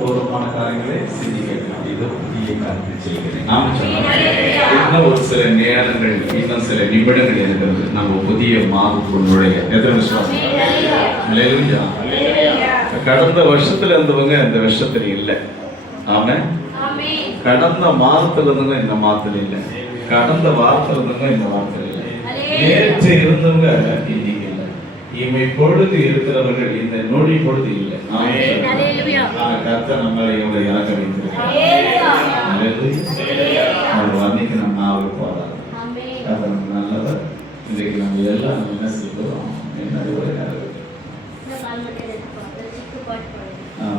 போதுமான காரியங்களை சிந்திக்கலாம். இதோ புதிய காரியத்தை செய்கிறேன். நாம இன்னும் ஒரு சில நேரங்கள், இன்னும் சில நிமிடங்கள் இருக்கிறது. நம்ம புதிய மாதத்துக்குள் நுழைய எத்தனை விசுவாசம்? கடந்த வருஷத்துல இருந்தவங்க இந்த வருஷத்துல இல்லை. ஆமா, கடந்த மாதத்துல இருந்தவங்க இந்த மாதத்துல இல்லை. கடந்த வாரத்துல இருந்தவங்க இந்த வாரத்துல இல்லை. நேற்று இருந்தவங்க இன்னைக்கு இல்லை. இமை பொழுது இருக்கிறவர்கள் இந்த நொடி பொழுது இல்லை. கர்த்தர் நம்மளை எவ்வளவு இறக்க வைத்திருக்கிறார். அன்னைக்கு நம்ம அவருக்கு போறாரு. கர்த்தர் நமக்கு நல்லவர். இன்றைக்கு நம்ம எல்லாம் நம்ம என்ன செய்வோம்?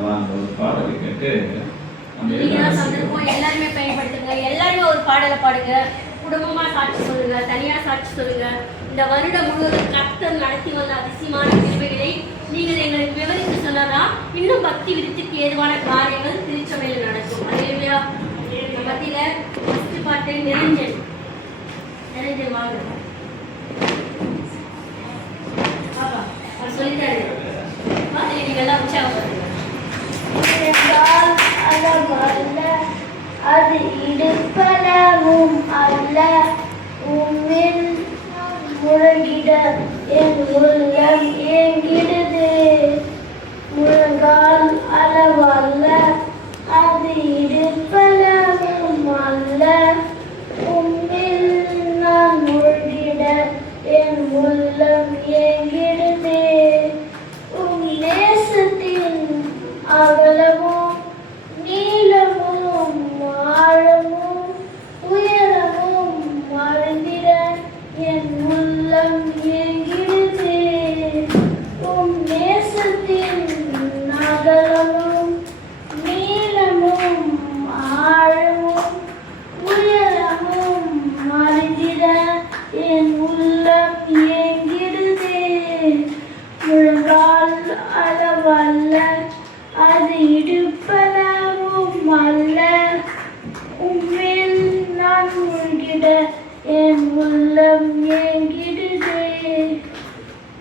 வாங்க ஒரு பாடலை கேட்டு எல்லாருமே பயன்படுத்துங்க. எல்லாருமே ஒரு பாடலை பாடுங்க. குடும்பமா சாட்சி சொல்லுங்க, தனியா சாட்சி சொல்லுங்க. இந்த வருடம் முழுவதும் கர்த்தர் நடத்தி வந்த அதிசயமான கிருபைகளை நீங்கள் எங்களுக்கு விவரித்து சொன்னா இன்னும் பக்தி விருத்திக்கு ஏதுவான காரியங்கள் திருச்சபையில் நடக்கும். அதேமையா நம்ம மத்தியில ஃபர்ஸ்ட் பாட்டு நிரஞ்சன் வாங்க சொல்லிட்டாரு. நீங்க எல்லாம் உற்சாகப்படுங்க. அது இடுப்பளவும் அல்ல, உம்மில் முழங்கிட என் உள்ளம் ஏங்கிடுது. முழங்கால் அளவல்ல, அது இடுப்பளவும் அல்ல, உம்மில் நான் முழங்கிட என் உள்ளம் ஏங்கிடுது. உம் நேசத்தின் அகலமும் நீளமும் ஆழமும் உயரமும் மறந்திட என் உள்ளம் ஏங்கிடுது. உம் நேசத்தின் அகலமும் நீளமும் ஆழமும் உயரமும் மறந்திட என் உள்ளம் ஏங்கிடுது. முழங்கால் அளவல்ல, அது இடுப்பளவும் அல்ல, உம்மில் நான் முழுகிட என் உள்ளம் ஏங்கிடுது.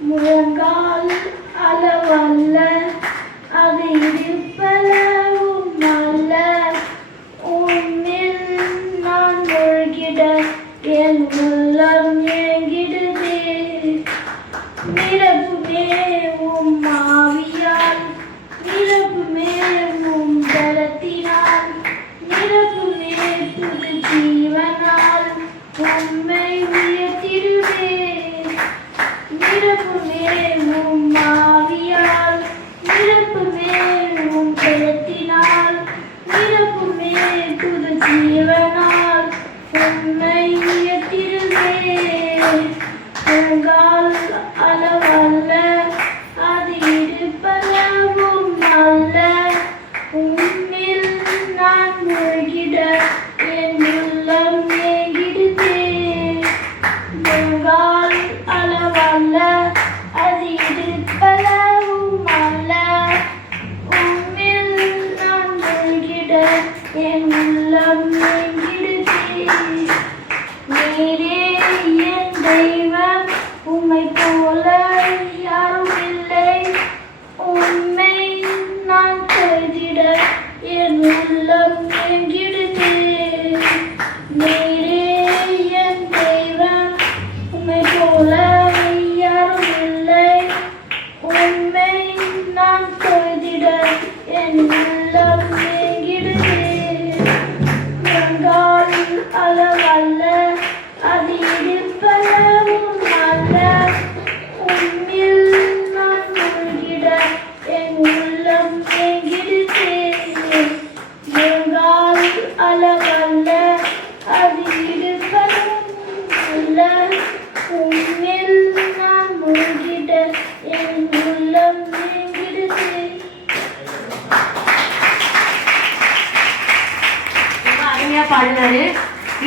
முழங்கால் அளவல்ல, அது இடுப்பளவும் அல்ல, உம்மில் நான் முழுகிட என் உள்ளம் ஏங்கிடுது. நிரப்புமே உம் ஆவியால், நிரப்புமே உம் பலத்தினால், நிரப்புமே புது ஜீவனால் உம்மை உயர்த்திடுவே. நிரப்புமே உம் ஆவியால், நிரப்புமே உம் பலத்தினால், நிரப்புமே புது ஜீவனால் உம்மை உயர்த்திடுவே. முழங்கால் அளவல்ல, அது இடுப்பளவும் அல்ல, உம்மில் நான் முழுகிட என் உள்ளம் ஏங்கிடுதே. முழங்கால் அளவல்ல, அது இடுப்பளவும் அல்ல, உம்மில் நான் முழுகிட என் உள்ளம் ஏங்கிடுதே. நீரே என் தெய்வம், உம்மை போல யாரும் இல்லை, உம்மை நான் கருதிட என் உள்ளம் ஏங்கிடுது. நீரே என் தெய்வம், உம்மை போல யாரும் இல்லை, உம்மை நான் கருதிட என் உள்ளம் ஏங்கிடுது. முழங்கால் அளவல்ல, அது இடுப்பளவும் அல்ல, உம்மில் நான் முழுகிட என் உள்ளம் ஏங்கிடுது. முழங்கால் அளவல்ல, அது இடுப்பளவும் அல்ல, உம்மில் நான் முழுகிட என் உள்ளம் ஏங்கிடுது. அருமையா பாடினாரு.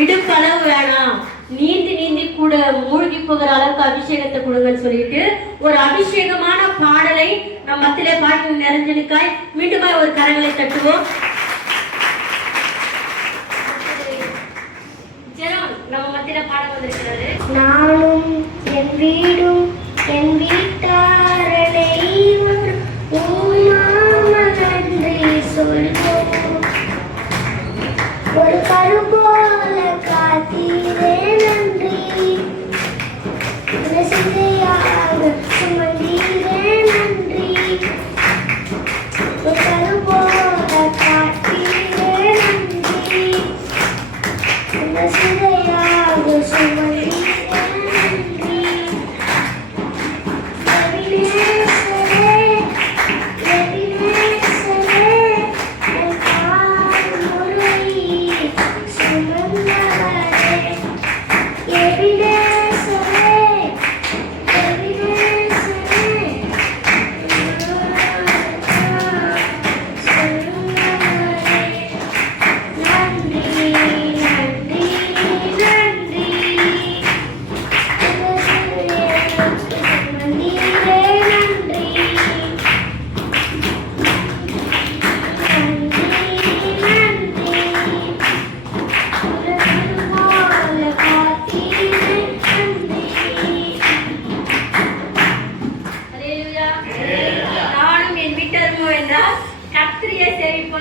இடுப்பளவு வேணாம், நீந்தி நீந்தி கூட மூழ்கி போகிற அளவுக்கு அபிஷேகத்தை கொடுங்கன்னு சொல்லிட்டு ஒரு அபிஷேகமான பாடலை நம் மத்தியிலே பாடி நிறைஞ்சனுக்காய் மீண்டுமா ஒரு கரங்களை தட்டுவோம். நம்ம மத்தியில பாட வந்திருக்கிறாரு. நானும் என் வீடும் என் வீட்டாரனை உம்மாம நன்றி சொல்லி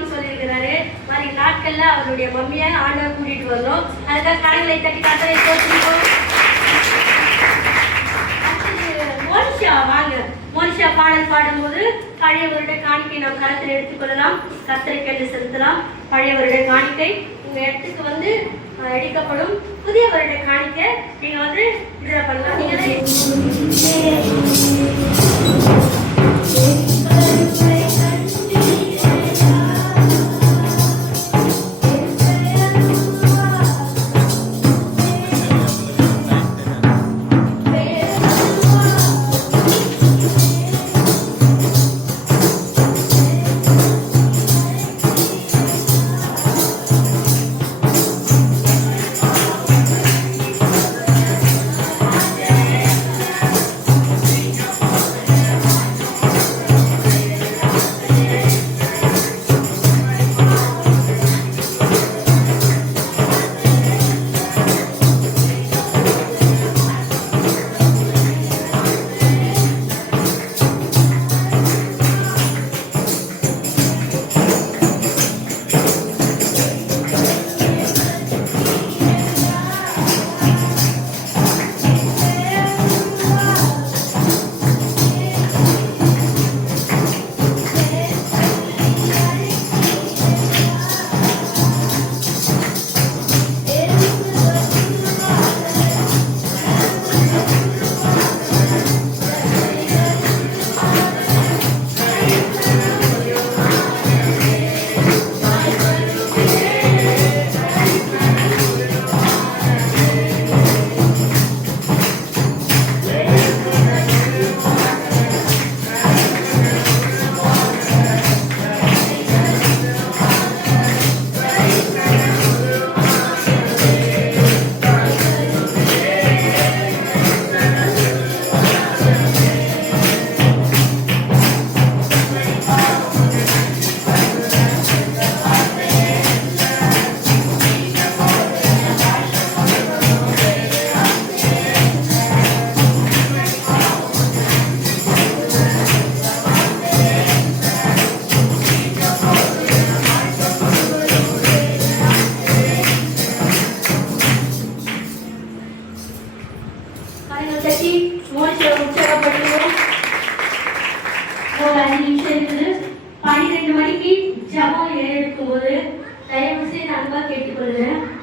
செய்வோம்னு சொல்லியிருக்கிறாரு. மாதிரி நாட்கள்ல அவருடைய மம்மியை ஆண்டவர் கூட்டிட்டு வரணும். அதுக்காக கரங்களை தட்டி கத்தரை போற்றிப்போம். மோனிஷா வாங்க. மோனிஷா பாடல் பாடும்போது பழைய வருட காணிக்கை நாம் கருத்தில் எடுத்துக்கொள்ளலாம். கத்தரைக்கென்று செலுத்தலாம். பழைய வருட காணிக்கை உங்க இடத்துக்கு வந்து எடுக்கப்படும். புதிய வருட காணிக்கை நீங்க வந்து இதுல பண்ணலாம்.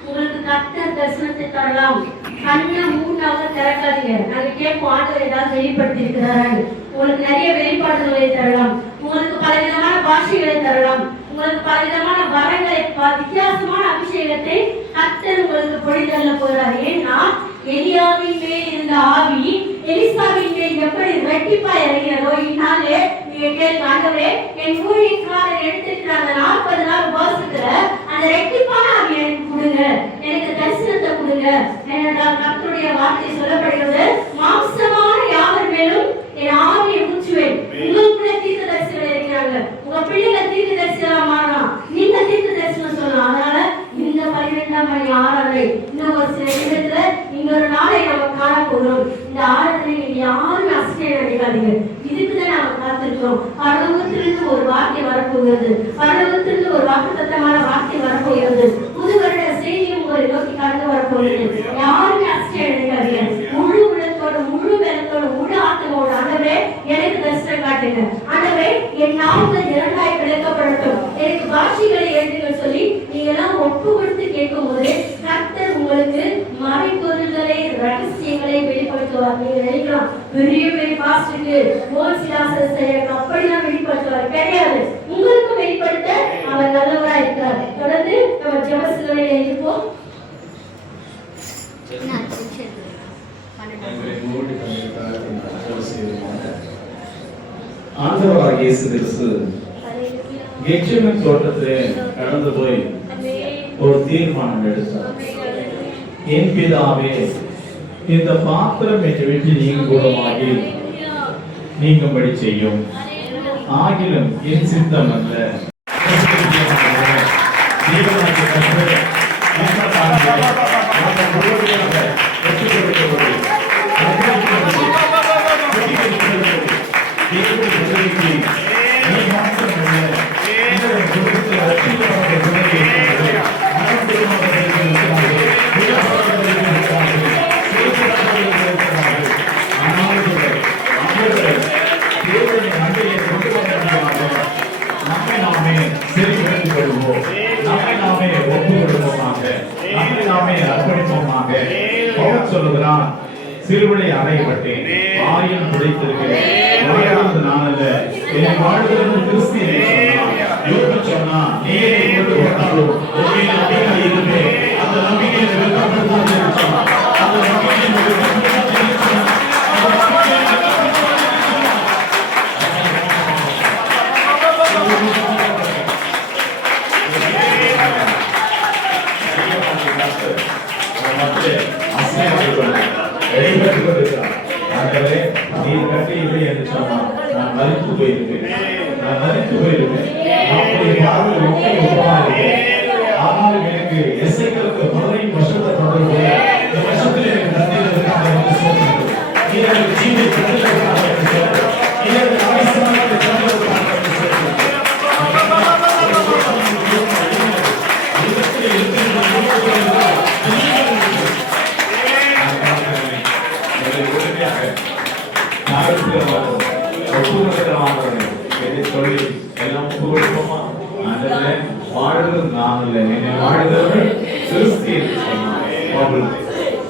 உங்களுக்கு கர்த்தர் தரிசனத்தை தரலாம். கண்ணை மூணாக திறக்காதீங்க. நாங்க கேட்போம் ஆண்டவர் ஏதாவது வெளிப்படுத்தி இருக்கிறாரு. உங்களுக்கு நிறைய வெளிப்பாடுகளை தரலாம். உங்களுக்கு பலவிதமான பாஷைகளை தரலாம். உங்களுக்கு பலவிதமான வரங்களை, வித்தியாசமான அபிஷேகத்தை கர்த்தர் உங்களுக்கு பொழிதல்ல போறார். ஏன்னா எலியாவின் மேல் இருந்த ஆவி எலிசாவின் மேல் எப்படி ரெட்டிப்பா இறங்கினதோ இந்நாளே நீங்க கேள்வி, ஆண்டவரே என் ஊழியக்காரர் எடுத்துக்கிற அந்த 40 நாள் உபவாசத்துல அந்த ரெட்டிப்பான ஆவி எனக்கு கொடுங்க, எனக்கு தரிசனத்தை கொடுங்க. ஏனென்றால் கர்த்தருடைய வார்த்தை சொல்லப்படுகிறது, மாம்சமான யாவர் மேலும் என் ஆவியை ஊற்றுவேன். உங்களுக்குள்ள தீர்க்க தரிசனம் இருக்கிறாங்க. உங்க பிள்ளைங்க தீர்க்க தரிசனம் மாறலாம். நீங்க தீர்க்க தரிசனம் சொல்லலாம். அதனால இந்த 12ஆம் மணி ஆராதனை இன்னும் ஒரு சில நிமிடத்துல இன்னொரு நாளை நம்ம காண போகிறோம். இந்த ஆராதனை நீங்க யாருமே அசைக்க நினைக்காதீங்க. இதுக்குதான் நாம காத்திருக்கிறோம். பரலோகத்திலிருந்து ஒரு வார்த்தை வரப்போகிறது. பரலோகத்திலிருந்து ஒரு வாக்குத்தத்தமான வார்த்தை வரப்போகிறது. புது வருட செய்தியும் உங்களை நோக்கி கடந்து வரப்போகிறது. யாருமே அசைக்க நினைக்காதீங்க. முழு உள்ளத்தோடு, முழு வேலத்தோடு, முழு ஆத்மாவோடு ஆண்டவரே எனக்கு தரிசனம் காட்டுங்க. ஆண்டவரே என் நாமங்கள் 2ஆய் விளக்கப்படட்டும். எனக்கு பாஷைகளை எழுதுங்க சொல்லி நீங்க எல்லாம் ஒப்பு கொடுத்து கேட்கும் போது கர்த்தர் உங்களுக்கு மறைபொருள்களை, ரகசியங்களை வெளிப்படுத்துவார். நீங்க நினைக்கலாம் பெரிய பெரிய பாஸ்டருக்கு அப்படிலாம் வெளிப்படுத்துவார். கிடையாது. உங்களுக்கு வெளிப்படுத்த அவர் நல்லவராக இருக்கிறார். தொடர்ந்து நம்ம ஜெபஸ்களில் இருப்போம். ஆண்டவராகிய இயேசு கிறிஸ்து கெத்செமனே தோட்டத்திலே கடந்து போய் ஒரு தீர்மானம் எடுத்தார். என் பிதாவே, இந்த பாத்திரம் என்னை விட்டு நீங்கும்படி நீங்கும்படி செய்யும். ஆகிலும் என் சித்தம் அல்ல, சொல்லுகிறான், சிறுவனை அறையப்பட்டேன், ஆயம் பிடித்திருக்கிறேன், வாழ்வது நான் அல்ல, என்னை வாழ்கிறது கிறிஸ்து என்று சொன்னான். யோபு சொன்னான், நீயே கொண்டு வந்தாலும் உன்னை நம்பிக்கை இருப்பேன், அந்த நம்பிக்கையை வெட்கப்படுத்தாதே என்று சொன்னான். அந்த நம்பிக்கையை வெட்கப்படுத்தாதே என்று சொன்னான். மறித்து போயிருக்கேன். ஆனாலும் எனக்கு எசேக்கியேலுக்கு 15 வருஷத்தை தொடர்பு. இந்த வருஷத்தில் எனக்கு தண்ணீர் இருக்காக என்று சொல்லுங்கள். எனக்கு ஜீவனை தண்ணீர் இருக்காக என்று சொல்லுங்கள். எனக்கு ஆயுசமாக தண்ணீர் இருக்காக என்று சொல்லுங்கள்.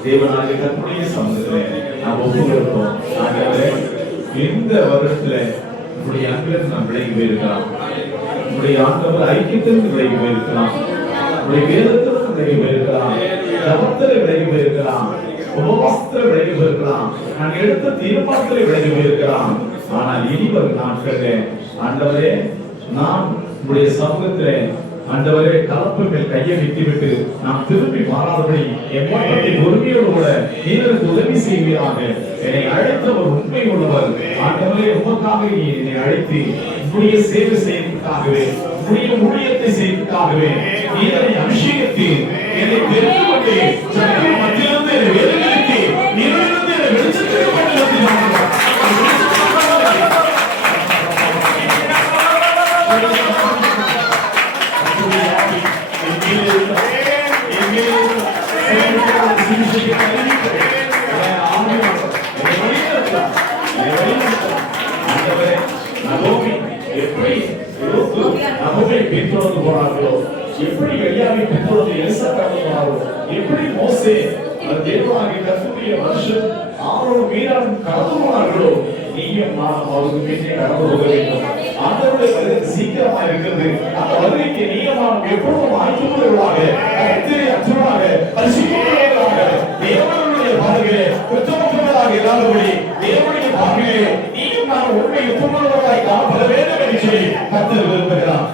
தேவனாகிய கர்த்தருடைய சமூகத்திலே நாம் ஒப்புக்கொடுப்போம். இந்த வருடத்துல உங்களுடைய அன்பிலிருந்து நாம் விலகி போயிருக்கலாம், உங்களுடைய ஆண்டவர் ஐக்கியத்திலிருந்து விலகி போயிருக்கலாம், உங்களுடைய வேதத்திலிருந்து விலகி போயிருக்கலாம், ஜபத்திலே விலகி போயிருக்கலாம், உபவாசத்திலே விலகி போயிருக்கலாம், நான் எடுத்த தீர்மானத்திலே விலகி போயிருக்கலாம். ஆனால் இனி வரும் நாட்களிலே ஆண்டவரே, நான் உங்களுடைய சமூகத்திலே ஆண்டவரே கலப்பு மேல் கையை விட்டுவிட்டு நாம் திரும்பி மாறாதபடி எவ்வளவு பொறுமையோடு கூட நீருக்கு உதவி செய்வீராக. என்னை அழைத்தவர் உண்மை உள்ளவர். ஆண்டவரே, உமக்காக என்னை அழைத்து உங்களுடைய சேவை செய்வதற்காகவே, உங்களுடைய ஊழியத்தை செய்வதற்காகவே நீரை அபிஷேகத்தை என்னை தெரிந்து கொண்டு மத்தியிலிருந்து என்னை வேலைகளுக்கு நீரிலிருந்து என்னை வெளிச்சத்திற்கு கொண்டு வந்து பின்தொடர்ந்து போனார்களோ, எப்படி எலியாவை பின்தொடர்ந்து எலிசா கடந்து போனார்களோ, எப்படி மோசே தேவனாகிய கர்த்தருடைய வருஷம் ஆரோனும் மீரானும் கடந்து போனார்களோ, நீயும் நானும் அவருக்கு பின்னே கடந்து போக வேண்டும். ஆண்டவருடைய வருகை சீக்கிரமா இருக்கிறது. அந்த வருகைக்கு நீயும் நானும் எப்பொழுதும் ஆயத்தமுள்ளவர்களாக, அச்சமாக, பரிசுத்தமுள்ளவர்களாக, தேவனுடைய பாதையிலே குற்றமற்றவர்களாக இல்லாதபடி தேவனுடைய பாதையிலே நீயும் நானும் உண்மை ஒப்புக்கொள்வதாய் காணப்பட வேண்டும் என்று சொல்லி கர்த்தர் விரும்புகிறார்.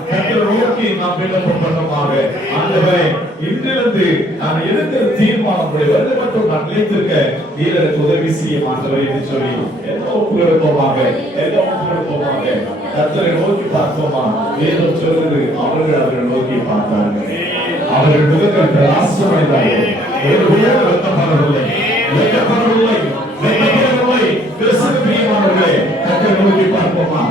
நோக்கி நாம் விண்ணப்பம் பண்ணமாக. ஆண்டவரே, இன்றிலிருந்து நான் எடுக்கிற தீர்மானம் வருடம் மட்டும் நான் நிலைத்திருக்க நீர் எனக்கு உதவி செய்ய மாட்டவர் என்று சொல்லி எல்லாம் ஒப்புக்கொடுப்போமாக. கர்த்தரை நோக்கி பார்ப்போமா. வேதம் சொல்லுது, அவர்கள் நோக்கி பார்த்தார்கள், அவர்கள் முகங்கள் பிரகாசமடைந்தார்கள், வெட்கப்படவில்லை. கர்த்தரை நோக்கி பார்ப்போமா.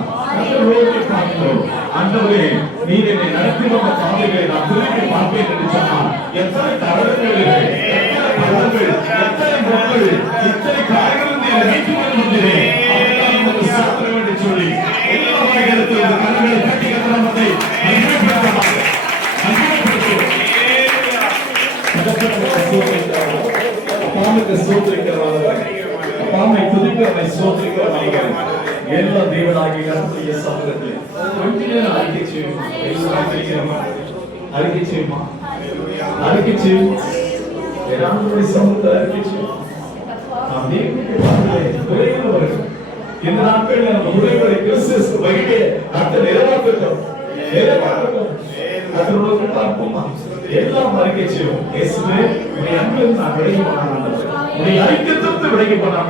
ஆண்டவரே, நீர் என்னை நடத்தி வந்த பாதைகளை நான் திரும்பி பார்ப்பேன் என்று சொன்னார். எத்தனை தடங்கள், எத்தனை பலங்கள், எத்தனை முறைகள், இத்தனை காரியங்கள் என்னை மீட்டுக் கொண்டு வந்தேன். அவர்கள் உங்களுக்கு சாத்திர வேண்டும் சொல்லி எல்லா வகைகளுக்கு இந்த கண்களை கட்டி கட்டணத்தை அப்பாவுக்கு சோதரிக்கிறவர்கள், அப்பாவை துதிக்கிறவனை சோதரிக்கிறவர்கள் எல்லா தேவனாகிய கர்த்தருடைய சமூகத்தில் அறிக்கை செய்யுமா. அறிக்கை செய்யுமா. சமூகத்தை அறிக்கை செய்யும். நாம் தேவனுடைய பார்வையிலே குறைவுள்ளவர்கள். இந்த நாட்களில் நம்ம உரைகளை கிறிஸ்து வகையை கர்த்தர் நிறைவேற்றட்டும். கர்த்தரோடு பார்ப்போமா. எல்லாம் அறிக்கை செய்வோம். இயேசுவே, உம்முடைய அன்பில் நான் விலகி போனான், உம்முடைய ஐக்கியத்திலிருந்து விலகி போனான்.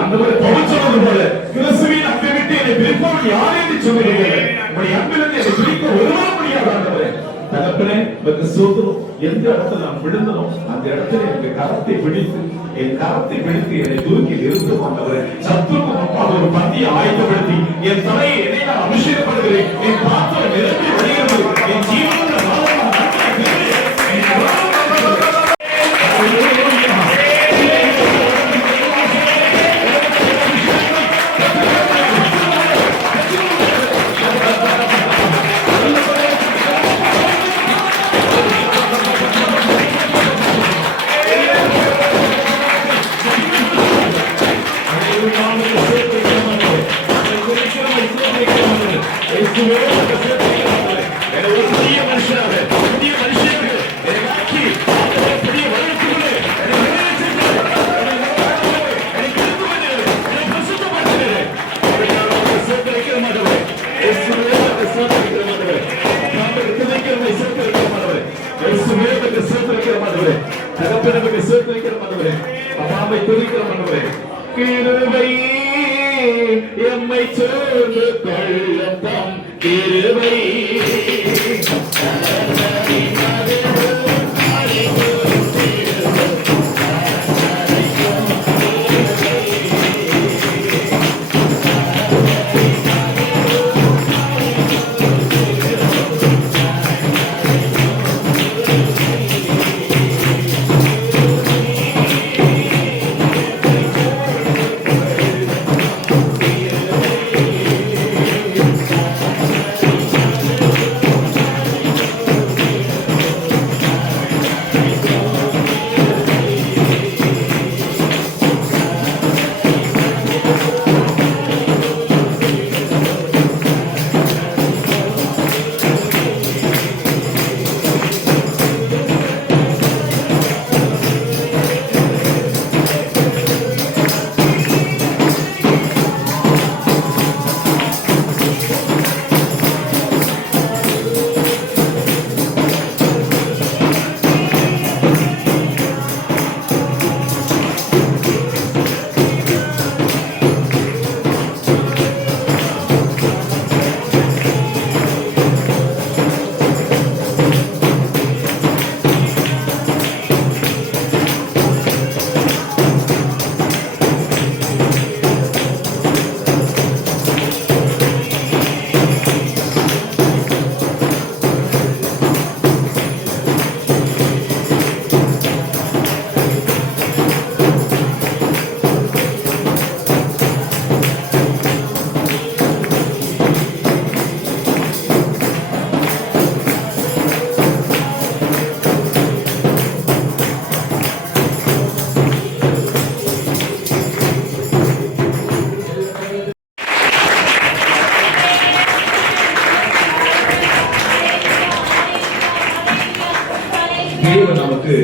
ஆண்டவரே, பவுல் சொன்னது போல கிறிஸ்துவின் அன்பை விட்டு என்னை பிரிப்பவன் யார் என்று சொல்லுகிறீர்கள். உம்முடைய அன்பிலிருந்து என்னை பிரிக்க ஒருவரும் முடியாது. ஆண்டவரே, தகப்பனே, உமக்கு ஸ்தோத்திரம். எந்த இடத்துல நான் விழுந்தனோ அந்த இடத்துல என் கரத்தை பிடித்து என்னை தூக்கி நிறுத்து. ஆண்டவரே, சத்துருக்கு முன்பாக ஒரு பந்தியை ஆயத்தப்படுத்தி என் தலையை என்னை நான் அபிஷேகப்படுகிறேன். என் பாத்திரம் நிரம்பி வழிகிறது. என் ஜீவனுள்ள எம்மை சூழ்ந்து கொள்ளும் தம் கிருபை தேவன் நமக்கு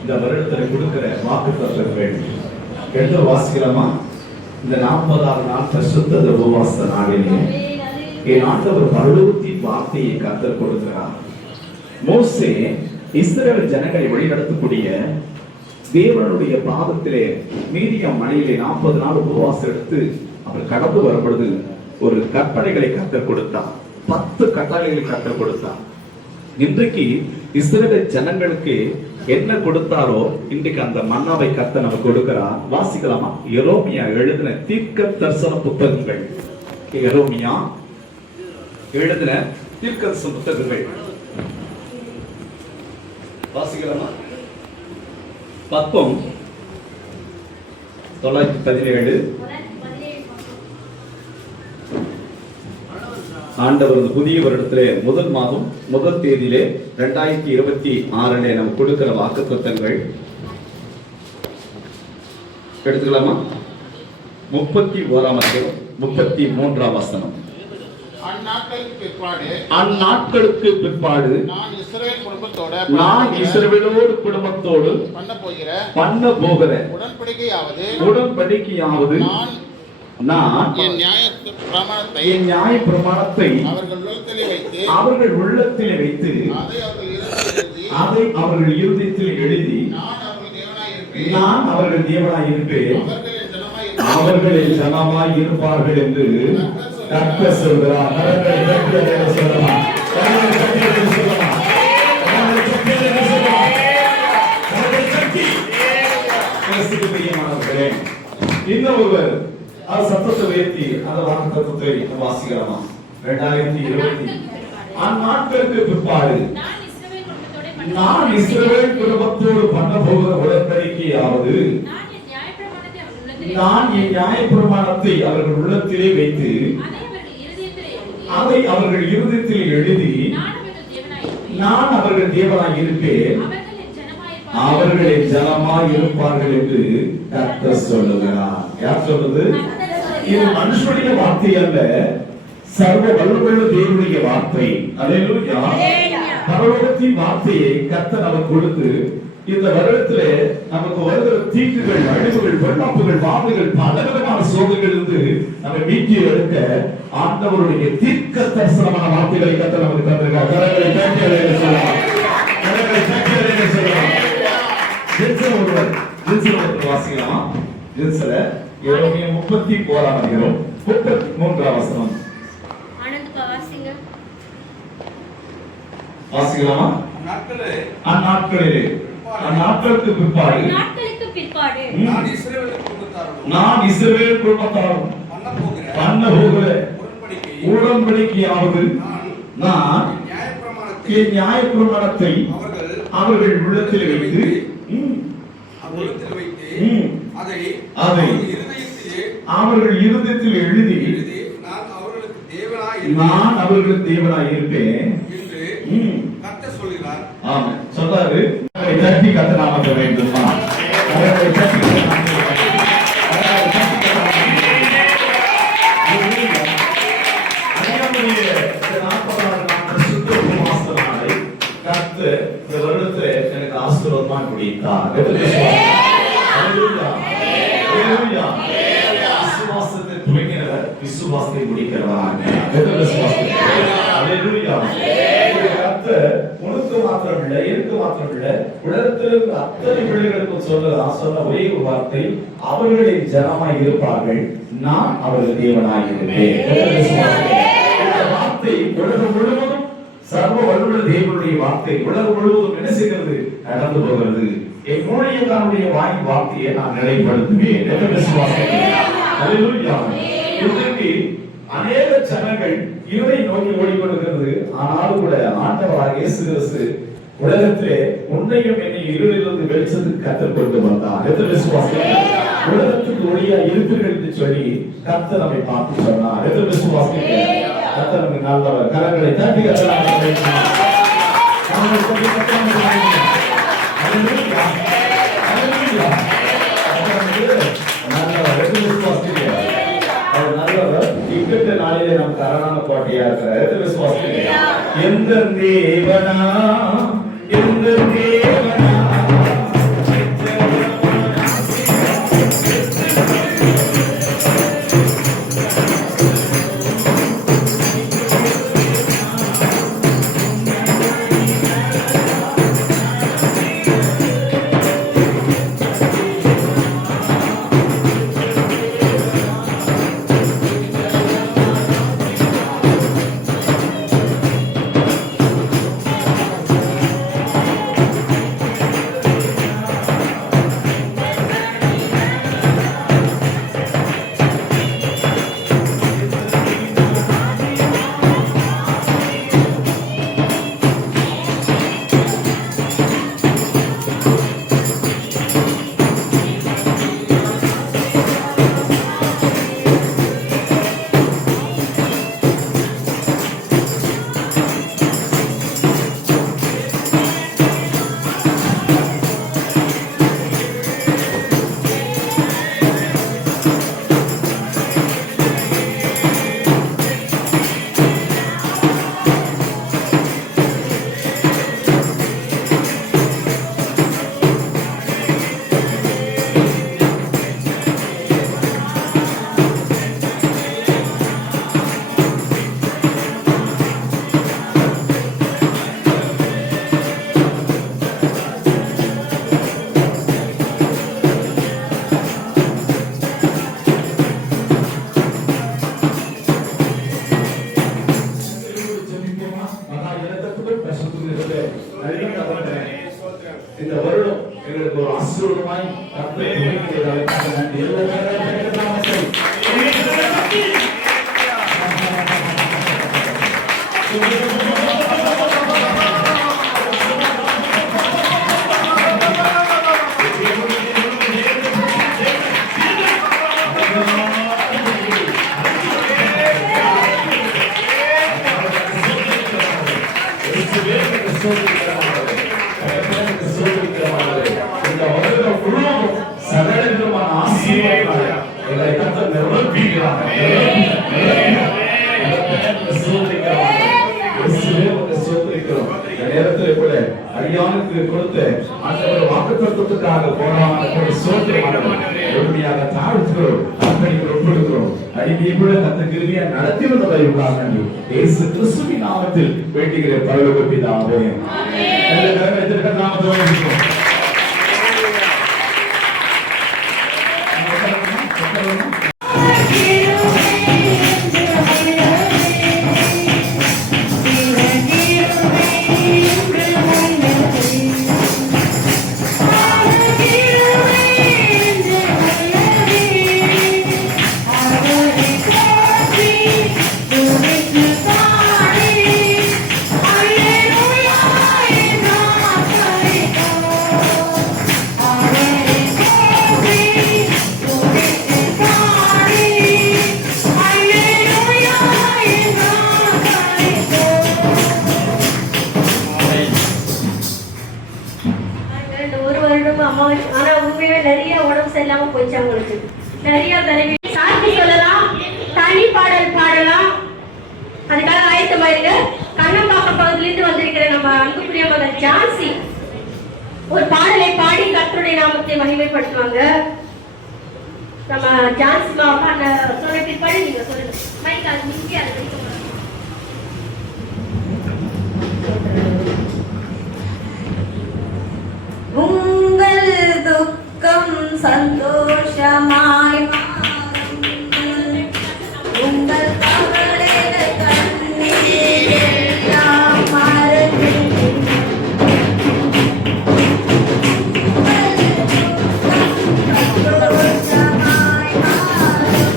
இந்த வருடத்தில் கொடுக்கிற வாக்குத்தத்தங்கள் எடுத்து வாசிக்கலாமா? இந்த 40ஆவது நாள் பரிசுத்த உபவாச நாளிலே என் ஆண்டவர் பரலோகத்தின் வார்த்தையை கர்த்தர் கொடுக்கிறார். மோசே இஸ்ரவேல் ஜனங்களை வழிநடத்தக்கூடிய தேவனுடைய பாதத்திலே மீதியம் மலையிலே 40 நாள் உபவாசம் எடுத்து அவர் கடந்து வரும்பொழுது ஒரு கற்பனைகளை கர்த்தர் கொடுத்தார். 10 கட்டளைகளை கர்த்தர் கொடுத்தார். இன்றைக்கு இஸ்ரவேல் ஜனங்களுக்கு என்ன கொடுத்தாரோ இன்றைக்கு அந்த மன்னாவை கர்த்தர் நமக்கு கொடுக்கிறார். வாசிக்கலாமா? எரேமியா எழுதின தீர்க்க தரிசன புத்தகங்கள். எரேமியா எழுதின தீர்க்க தரிசன புத்தகங்கள் வாசிக்கலாமா? 917 ஆண்டவர் புதிய வருடத்திலே முதல் மாதம் முதல் தேதியிலே 2026 நம்ம கொடுக்கிற வாக்குத்தத்தங்கள் எடுத்துக்கலாமா? 31ஆம் அதிகாரம் 33ஆம் வசனம். அந்நாட்களுக்கு பிற்பாடு நான் இஸ்ரவேலோடு குடும்பத்தோடு பண்ண போகிற உடன்படிக்கையாவது நான் என் நியாய பிரமாணத்தை அவர்கள் உள்ளத்திலே வைத்து அதை அவர்கள் இருதயத்தில் எழுதி நான் அவர்கள் தேவனாய் இருப்பேன், அவர்கள் என் ஜனமாய் இருப்பார்கள் என்று கர்த்தர் சொல்கிறார். இன்னும் ஒருவர் சத்தத்தை உயர்த்தி அந்த வாக்குத்தத்தத்தை வாசிக்கலாமா? 2020 அந்நாட்களுக்கு பிற்பாடு நான் இஸ்ரவேல் குடும்பத்தோடு பண்ண போகிற உடன்படிக்கையாவது நான் என் நியாய பிரமாணத்தை அவர்கள் உள்ளத்திலே வைத்து அதை அவர்கள் இருதயத்தில் எழுதி நான் அவர்கள் தேவனாய் இருப்பேன், அவர்கள் என் ஜனமாய் இருப்பார்கள் என்று கர்த்தர் சொல்லுகிறார். யார் சொல்றது? இது மனுஷனுடைய வார்த்தை அல்ல, சர்வ வல்லமையுள்ள தேவனுடைய வார்த்தை. அல்லேலூயா. பரலோகத்தின் வார்த்தையை கர்த்தர் நமக்கு கொடுத்து இந்த வருடத்திலே நமக்கு வருகிற தீங்குகள், அழிவுகள், வெள்ளப்புகள், வாதைகள், பலவிதமான சோதனைகள் இருந்து நம்மை மீட்டி எடுக்க ஆண்டவருடைய தீர்க்க தரிசனமான வார்த்தைகளை கர்த்தர் நமக்கு தந்திருக்கிறார். கரங்களை தட்டி சொல்லலாம், கரங்களை தட்டி சொல்லலாம். ஒருவர் வாசிக்கலாம். இதுல எரேமியா 31ஆம் அதிகாரம் 33ஆம் வசனம். ஆனந்த்பா வாசிங்க. வாசிக்கலாமா? அந்நாட்களிலே அந்நாட்களுக்கு பிற்பாடு நான் இஸ்ரவேல் குடும்பத்தாரும் பண்ண போகிற உடன்படிக்கையாவது நான் என் நியாயப்பிரமாணத்தை அவர்கள் உள்ளத்தில் வைத்து அதை அவர்கள் இருதயத்தில் எழுதி நான் அவர்களுக்கு தேவனாய் இருப்பேன் என்று சொல்கிறார். ஆமா சொல்றாரு. தட்டி கத்த நாமத்தை வேண்டுமா? இந்த வருடத்துல எனக்கு ஆசீர்வாதமா கொடுத்தார். விசுவாசத்தை துவங்கினவர் விசுவாசத்தை முடிக்கிறவராக. உனக்கு மாத்திரம் இல்ல, எனக்கு மாத்திரம் இல்ல, உலகத்தில் இருக்கிற அத்தனை பிள்ளைகளுக்கும் சொன்ன ஒரே ஒரு வார்த்தை, அவர்களின் ஜனமாய் இருப்பார்கள், நான் அவர்கள் தேவனாய் இருப்பேன். வார்த்தை உலகம் முழுவதும் சர்வ வல்லுள்ள தேவனுடைய வார்த்தை உலகம் முழுவதும் என்ன செய்கிறது? நடந்து போகிறது. என் ஊழியக்காரனுடைய வாய் வார்த்தையை நான் நிலைப்படுத்துவேன். இன்றைக்கு அநேக ஜனங்கள் இருளை நோக்கி ஓடிக்கொண்டிருக்கிறது. ஆனாலும் கூட ஆண்டவராக இயேசு கிறிஸ்து உலகத்திலே உன்னையும் என்னை இருளிலிருந்து வெளிச்சத்துக்கு கற்றுக் கொண்டு வந்தார். உலகத்துக்கு ஒளியா இருப்பீர்கள் என்று சொல்லி கர்த்தர் நம்மை பார்த்து சொன்னார். கர்த்தர் நமக்கு நல்லவர். கரங்களை தட்டி நாளிலே நமக்கு அரணான கோட்டையா இருக்கிறார். எந்த தேவனா எந்த தேவனா இந்த வருடம் எங்களுக்கு ஒரு ஆசீர்வாதமாய் அடியானுக்கு கொடுத்த ஆண்டவர் வாக்குத்தத்தத்துக்காக போராட சோதனையாக தாழ்த்துகிறோம், ஒப்படுகிறோம். அடிமையை கூட கத்த கிருபையா நடத்தி வந்ததை உண்டாக இயேசு கிறிஸ்துவின் நாமத்தில் வேண்டுகிற பரலோக பிதாவே. நாமத்தை நம்ம அன்புக்குரிய மகள் ஜான்சி ஒரு பாடலை பாடி கர்த்தருடைய நாமத்தை மகிமைப்படுத்துவாங்க. நம்ம ஜான்சி மாமா சொன்ன பிற்பாடு நீங்க சொல்லுங்க. மைக் அது நிறுத்தி அதை வைக்க உங்கள் துக்கம் சந்தோஷமாய் மாறும். உங்கள் கவலைகள் கண்ணீர் எல்லாம் மறந்து உங்கள் துக்கம் சந்தோஷமாய் மாறும்.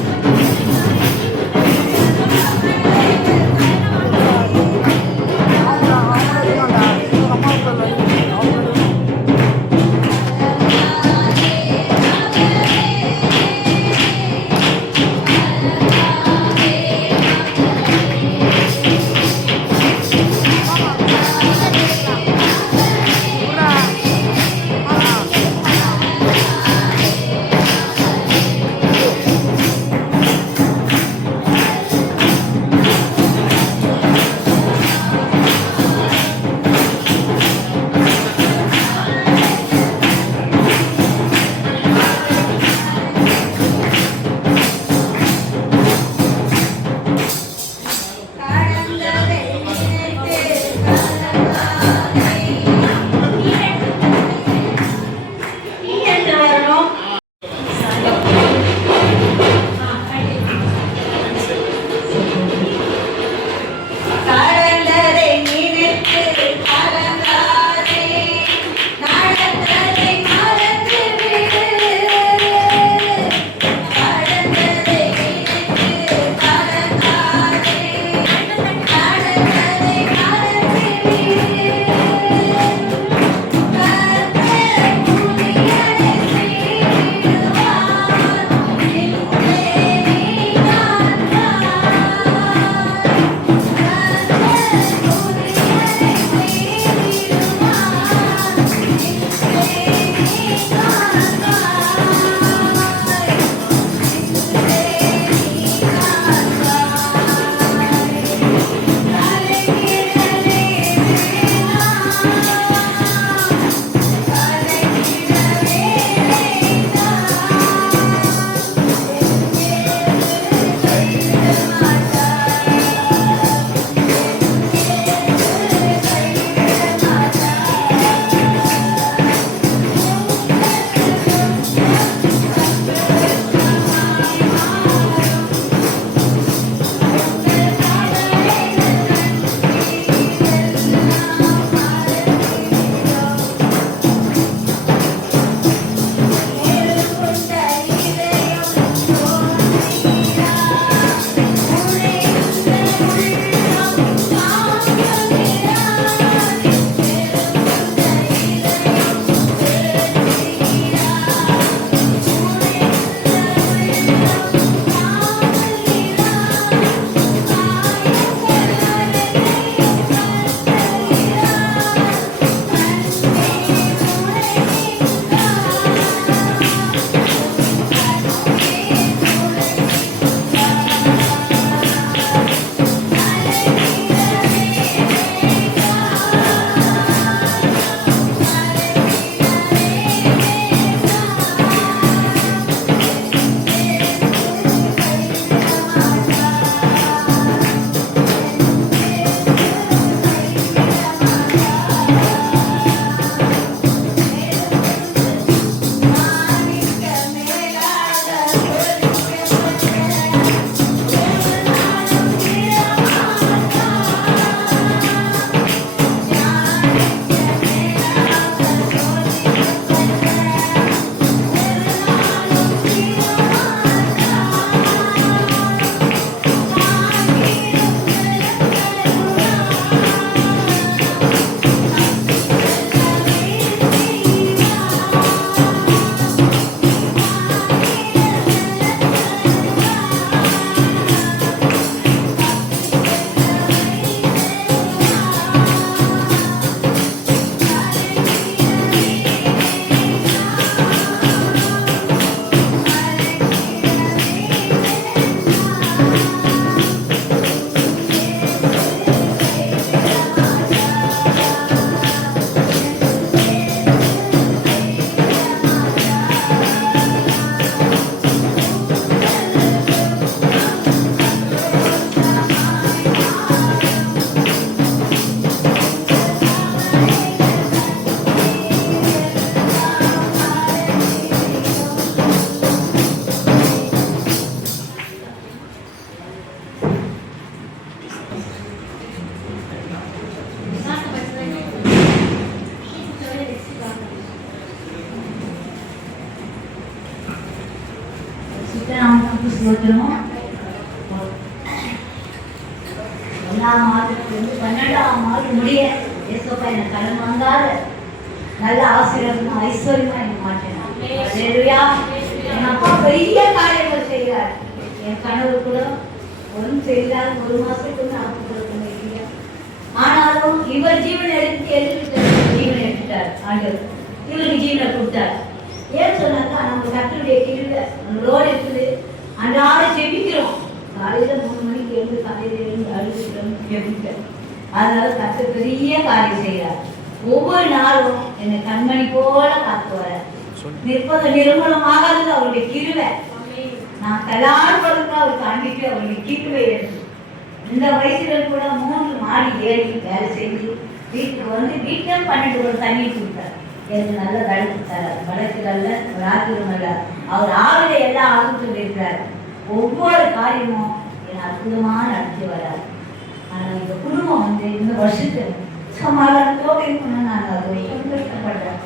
நாமத்துக்கு ஸ்தோத்திரம். ஒன்றாம் மாதத்துலேருந்து 12ஆம் மாதம் முடிய ஏசப்பா எனக்கு கடன் வாங்காத நல்ல ஆசீர்வாதமா ஐஸ்வர்யமா எனக்கு மாற்றினார். அல்லேலூயா. என் அப்பா பெரிய காரியங்கள் செய்கிறார். என் கணவர் கூட ஒன்றும் செய்தார். 1 மாசத்துக்கு ஆப்பு கொடுக்க முடியல. ஆனாலும் இவர் ஜீவனை எடுத்து ஜீவனை எடுத்துட்டார். ஆண்டவர் இவருக்கு ஜீவனை கொடுத்தார். ஏன் சொன்னாக்கா நம்ம கர்த்தருடைய கிருபை நம்மளோட இருக்குது. அன்றாட ஜெபிக்கிறோம். காலையில 3 மணிக்கு எழுந்து காலையில எழுந்து அழுதுக்கிறோம் ஜெபிக்கிறோம். அதனால கர்த்தர் பெரிய காரியம் செய்கிறார். ஒவ்வொரு நாளும் என்னை கண்மணி போல காத்து வர நிற்பது நிர்மூலமாகாதது அவருடைய கிருபை. நான் கல்யாணம் கொடுக்க அவர் காண்பிட்டு அவருடைய கிருபை இருக்கு. இந்த வயசுல கூட 3 மாடி ஏறி வேலை செஞ்சு வீட்டுக்கு வந்து வீட்டில் 12 ஒரு தண்ணி கொடுத்தார். எனக்கு நல்ல வேலை கொடுத்தாரு. வடக்கு நல்ல ராத்திரி நல்ல அவர் ஆவில எல்லா ஆபத்தும் இருக்கிறார். ஒவ்வொரு காரியமும் என்னை அற்புதமா நடத்தி வர்றாரு. ஆனால் இந்த குடும்பம் வந்து இந்த வருஷத்துக்கு சமாதானத்தோடு இருக்கணும்னு நான் அது கஷ்டப்படுறேன்.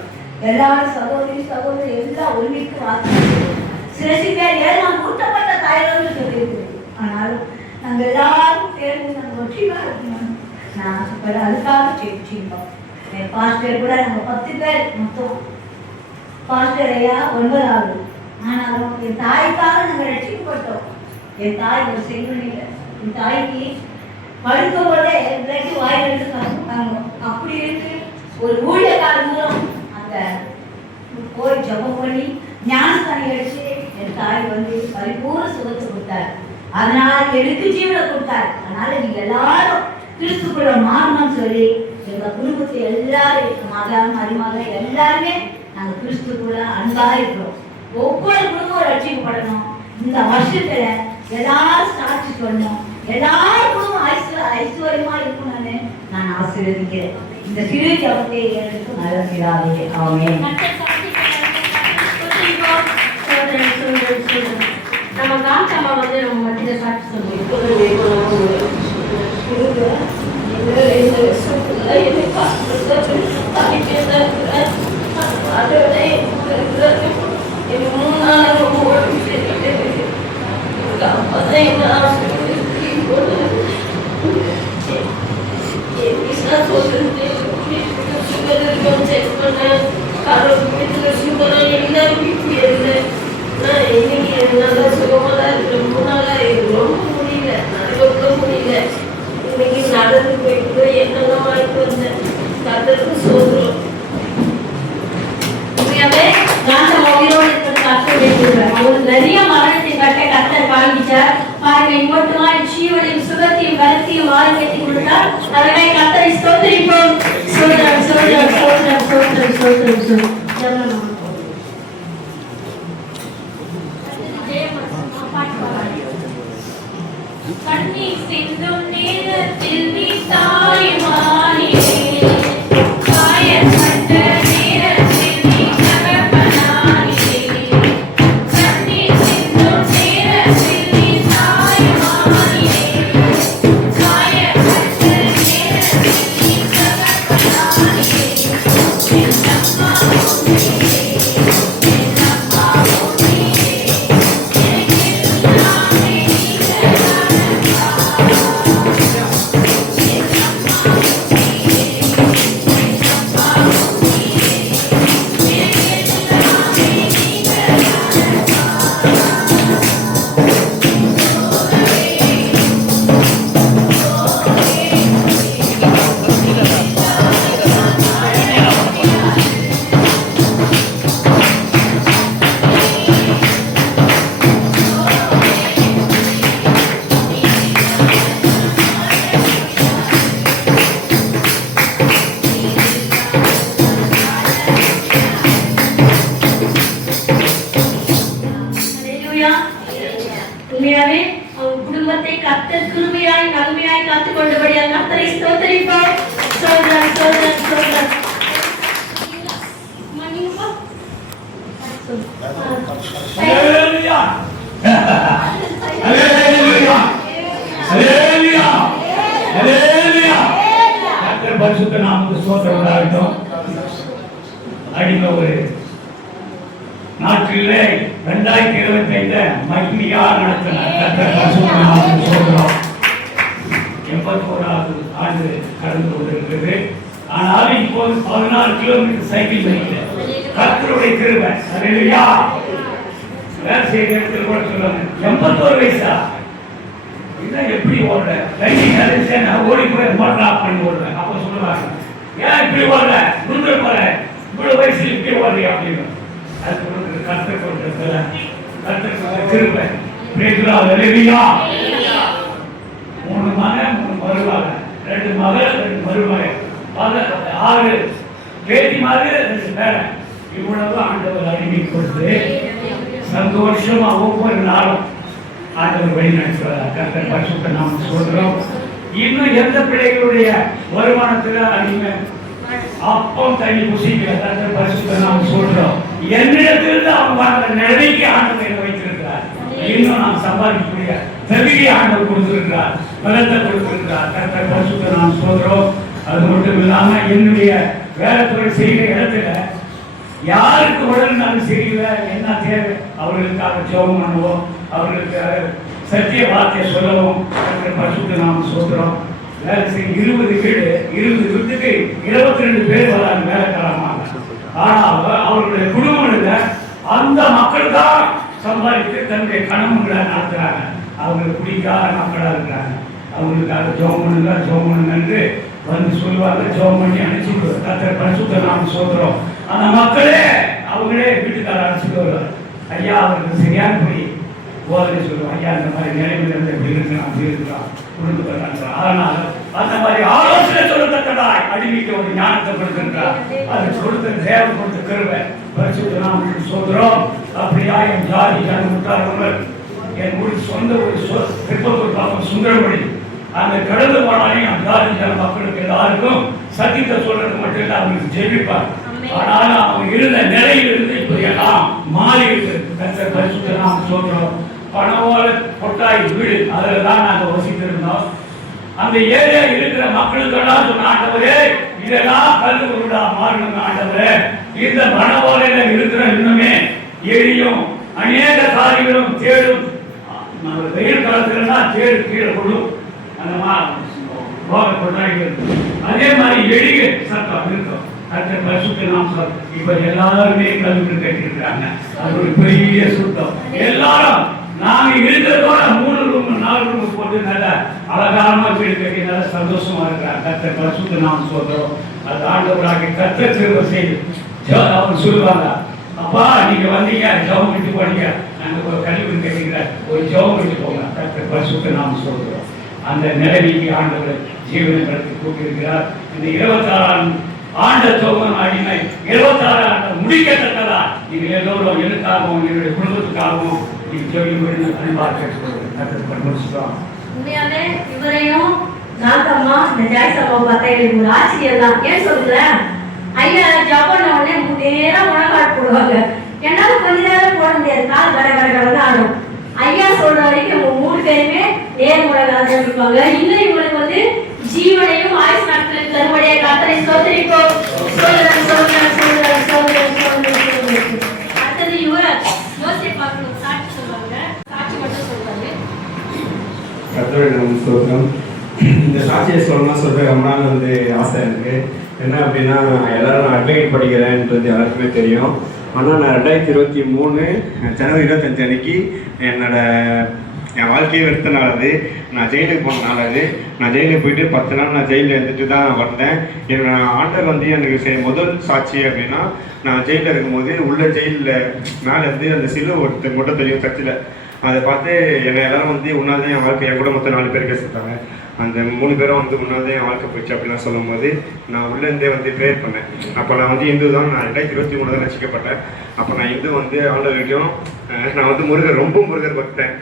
எல்லாரும் சகோதரி எல்லாம் ஒன்றிக்கு வாசிக்கிறோம். சில பேர் எல்லாம் கூட்டப்பட்ட தாயோடு சொல்லியிருக்குது. ஆனாலும் நாங்கள் எல்லாரும் சேர்ந்து நாங்கள் ஒற்றிமா இருக்கணும். நான் ஆசைப்பட அதுக்காக ஜெயிச்சிருக்கோம். என் பாஸ்டர் கூட நாங்கள் 10 பேர் மொத்தம். பாஸ்டர் ஐயா 9வது. ஆனாலும் என் தாய்க்காக நாங்கள் ரட்சிக்கப்பட்டோம். என் தாய் ஒரு செய்வனில்லை. என் தாய்க்கு படுக்கும் போதே விலைக்கு வாயில் எடுத்து அப்படி இருக்கு. ஒரு ஊழியக்காரர் மூலம் அந்த போய் ஜபம் பண்ணி ஞானஸ்தானி அடிச்சு என் தாய் வந்து பரிபூர்ண சுகத்தை கொடுத்தார். அதனால எனக்கு ஜீவனை கொடுத்தார். அதனால நீங்க எல்லாரும் கிறிஸ்துக்குள்ள மாறணும்னு சொல்லி எங்க குடும்பத்தை எல்லாரும் மகன் மருமக எல்லாருமே நாங்க கிறிஸ்துக்குள்ள அன்பா இருக்கிறோம். ஒவ்வொரு குடும்பம் ரட்சிக்கப்படணும். இந்த வருஷத்துல எல்லாரும் சாட்சி சொல்லணும். எல்லாரும் குடும்பம் ஐஸ்வர்யமா இருக்கணும்னு நான் ஆசீர்வதிக்கிறேன். இந்த சிறு ஜபத்தை எனக்கு நல்ல பிதாவே. ஆமென். நம்ம காந்தம்மா வந்து நம்ம மத்தியில சாட்சி சொல்லுவோம். நடந்து போயிட்டு என்னெல்லாம் வாங்கிட்டு வந்தேன். கத்தருக்கு சோதரம் நிறைய மரணத்தின் கட்டை கத்தர் காண்பிச்சார். பாருங்க, இம்மட்டுமா ஜீவனையும் சுகத்தையும் கருத்தையும் ஆரோக்கியத்தை கொடுத்தார். அதனை கத்தரை ஸ்தோத்திரிப்போம். சோதரம் சோதரம் சோதரம் சோதரம் சோதரம் சோதரம். கண்ணீர் சிந்தும் நேரத்தில் நீ தாய்மானே, காயப்பட்ட நேரத்தில் நீ தகப்பனானே. கண்ணீர் சிந்தும் நேரத்தில் நீ தாய்மானே, காயப்பட்ட நேரத்தில் நீ தகப்பனானே. என் அம்மா உன்னிலே, என் அப்பா உன்னிலே, எனக்கெல்லாமே உண்மையாவே அவங்க குடும்பத்தை கர்த்தர் கிருபையாய் நன்மையாய் காத்துக் கொண்டபடியால் கர்த்தரை ஸ்தோத்திரிப்போம். சோதரன் சோதரன் சோதரன் மன்னிப்பா. ஹalleluya ஹalleluya ஹalleluya ஹalleluya. கர்த்தர் பரிசுத்த நாமத்துக்கு ஸ்தோத்திரம் உண்டாகட்டும். அடிக்க ஒரு நாட்டிலே 2025 மகிமையா நடத்தினார். சொல்றோம் 81வது ஆண்டு கடந்து கொண்டிருக்கிறது. ஆனாலும் இப்போது 14 கிலோமீட்டர் சைக்கிள் வைக்கல. கர்த்தருடைய கிருபை. அல்லேலூயா. வேலை செய்கிற இடத்துல கூட சொல்லுவாங்க 81 வயசா இதான் எப்படி ஓடுற லைட்டிங் அடிச்சு நான் ஓடி போய் மோட்டர் ஆஃப் பண்ணி ஓடுறேன். அப்போ சொல்லுவாங்க ஏன் இப்படி ஓடுற முந்திர போற இவ்வளவு வயசுல இப்படி ஓடுறியா அப்படின்னு. அது கர்த்தர் கொடுக்கறதுல கர்த்தர் கிருபை. அல்லேலூயா. 3 மகன் 3 மருமக, 2 மகள் 2 மருமகன், 6 பேத்தி மாதிரி 2 பேரன். இவ்வளவு ஆண்டவர் அறிவி கொடுத்து சந்தோஷமா ஒவ்வொரு நாளும் ஆண்டவர் வழி நடத்துவதாக கர்த்தர் பரிசுத்த நாம சொல்றோம். இன்னும் எந்த பிள்ளைகளுடைய வருமானத்துல அடிமை அப்பம் தண்ணி புசிக்கல கர்த்தர் பரிசுத்த நாம சொல்றோம். என்னிடத்திலிருந்து அவங்க வாங்குற நிலைக்கு ஆண்டவர் வைத்திருக்கிறார். இன்னும் நாம் சம்பாதிக்கக்கூடிய தகுதி ஆண்டவர் கொடுத்திருக்கிறார், பலத்தை கொடுத்திருக்கிறார். கர்த்தர் பரிசுத்த நாம சொல்றோம். அது மட்டும் இல்லாம என்னுடைய வேலைத்துறை செய்கிற இடத்துல யாருக்கு உடல்னாலும் சரியில்லை என்ன தேவை அவர்களுக்காக ஜெபம் பண்ணுவோம், அவர்களுக்காக சத்திய வார்த்தையை சொல்லவும் பரிசுத்த நாம சொல்றோம். வேலை செய்ய 20 வீடு 20 வீட்டுக்கு 22 பேர் வராங்க வேலைக்காரமாக. ஆனால் அவர்களுடைய குடும்பங்களை அந்த மக்கள் தான் சம்பாதித்து தன்னுடைய கணவன்களை நடத்துறாங்க. அவங்களுக்கு பிடிக்காத மக்களா இருக்கிறாங்க. அவங்களுக்காக ஜெபம் பண்ணுங்க என்று வந்து சொல்லுவாங்க. ஜெபம் பண்ணி அனுப்பிச்சு கர்த்தர் பரிசுத்த நாம சொல்றோம். அந்த மக்களே அவங்களே வீட்டுக்கார அழைச்சிட்டு வருவார். ஐயா அவருக்கு சரியான படி போதனை சொல்லுவோம். ஐயா இந்த மாதிரி நிலைமையில இருந்து எப்படி இருக்கலாம் அப்படி இருக்கலாம் கொடுத்து. அதனால அந்த மாதிரி ஆலோசனை சொல்லத்தக்கதாய் அடிமைக்கு ஒரு ஞானத்தை கொடுத்திருக்கிறார். அது கொடுத்த தேவன் கொடுத்த கிருபை பரிசுத்த நாம சொல்றோம். அப்படியா என் ஜாதி முட்டாளர்கள் என் ஊர் சொந்த ஒரு திருப்பத்தூர் பாப்பம் சுந்தரமணி அந்த கடந்து போனாலையும் ஜாதி ஜன மக்களுக்கு எல்லாருக்கும் சத்தியத்தை சொல்றது மட்டும் இல்லை அவங்களுக்கு ஜெயிப்பார். ஆனாலும் அவங்க இருந்த நிலையிலிருந்து இப்ப எல்லாம் மாறி இருக்கு. கர்த்தர் பரிசுத்த நாம சொல்றோம். பணவோல கொட்டாய் வீடு அதுல தான் நாங்க வசித்திருந்தோம். அந்த ஏரியா இருக்கிற மக்களுக்கெல்லாம் சொன்ன ஆண்டவரே இதெல்லாம் கல்லு உருடா மாறணும் ஆண்டவரே. இந்த பணவோலையில இருக்கிற இன்னுமே எரியும் அநேக காரியங்களும் தேடும். நம்ம வெயில் காலத்துலன்னா தேடு கீழே கொள்ளும். அந்த கொட்டாய்கள் அதே மாதிரி எளிய சட்டம் இருக்கும். கர்த்தர் பரிசுத்த நாம இப்ப எல்லாருமே கல்லூரி கட்டிருக்காங்க. அது ஒரு பெரிய சுத்தம். எல்லாரும் நாங்க இருக்கிறதோட 3 ரூம் 4 ரூம் போட்டு நல்ல அழகான வீடு கட்டி நல்ல சந்தோஷமா இருக்கிறாங்க. கர்த்தர் பரிசுத்த நாம சொல்றோம். அது ஆண்டவராக கர்த்தர் திரும்ப செய்து அவங்க சொல்லுவாங்க அப்பா நீங்க வந்தீங்க ஜெபம் பண்ணி போனீங்க நாங்க ஒரு கல்லூரி கட்டிக்கிறேன் ஒரு ஜெபம் பண்ணி போங்க. கர்த்தர் பரிசுத்த நாம சொல்றோம். அந்த நிலைமைக்கு ஆண்டவர் ஜீவனை நடத்தி கூட்டியிருக்கிறார். இந்த 26ஆம் ஆண்ட சோகம் அடிமை 26 ஆண்டு முடிக்கத்தக்கதா நீங்க எல்லோரும் எனக்காகவும் என்னுடைய குடும்பத்துக்காகவும் நீங்க சொல்லி அன்பார்க்கிறோம். உண்மையாவே இவரையும் நாங்கம்மா இந்த ஜாய்சம்மா பார்த்தா எனக்கு ஒரு ஆச்சரியம் தான். ஏன் சொல்லுங்களேன் ஐயா ஜப்பான் உடனே நேரம் உணவாட்டு போடுவாங்க. என்னால கொஞ்ச நேரம் போட முடியாது. கால் கட கட கடை ஆடும். ஐயா சொல்ற வரைக்கும் 3 பேருமே நேர் முறை ஆரம்பிப்பாங்க. இன்னும் இவங்களுக்கு வந்து ஜீவனையும் ஆயுஷ் நாட்களுக்கு தரும்படியாக கர்த்தரை ஸ்தோத்திரிப்போம். அடுத்தது இவர் யோசேப்பு சாட்சி சொல்லுவாங்க. சாட்சி மட்டும் சொல்லுவாங்க. கர்த்தரை நாம ஸ்தோத்திரம். இந்த சாட்சியை சொல்லணும்னா சொல்ற ரொம்ப நாள் வந்து ஆசை இருக்கு. என்ன அப்படின்னா எல்லாரும் நான் அட்வொகேட் படிக்கிறேன்றது எல்லாருக்குமே தெரியும். ஆனால் நான் 2023 ஜனவரி 25 அன்னைக்கு என் வாழ்க்கையை வெறுத்த நாள் அது. நான் ஜெயிலுக்கு போன நாள் அது. நான் ஜெயிலுக்கு போயிட்டு 10 நாள் நான் ஜெயிலில் இருந்துட்டு தான் வந்தேன். என்னோட ஆண்டவர் வந்து எனக்கு முதல் சாட்சி அப்படின்னா நான் ஜெயிலில் இருக்கும்போது உள்ள ஜெயிலில் மேலே இருந்து அந்த சிலுவை ஒருத்தர் மட்டும் தெரியும் சர்ச்சில். அதை பார்த்து என்னை எல்லாரும் வந்து உன்னால்தான் என் வாழ்க்கை என் கூட மொத்தம் 4 பேர் பேசிட்டாங்க. அந்த 3 பேரும் வந்து உன்னால்தான் என் வாழ்க்கை போயிடுச்சு அப்படிலாம் சொல்லும் போது நான் உள்ளேருந்தே வந்து ப்ரேயர் பண்ணேன். அப்போ நான் வந்து இந்து தான். நான் 2023 தான் ரசிக்கப்பட்டேன். அப்போ நான் இந்து வந்து ஆண்டவரைக்கும் நான் வந்து முருகர் ரொம்ப முருகர் பக்தேன்.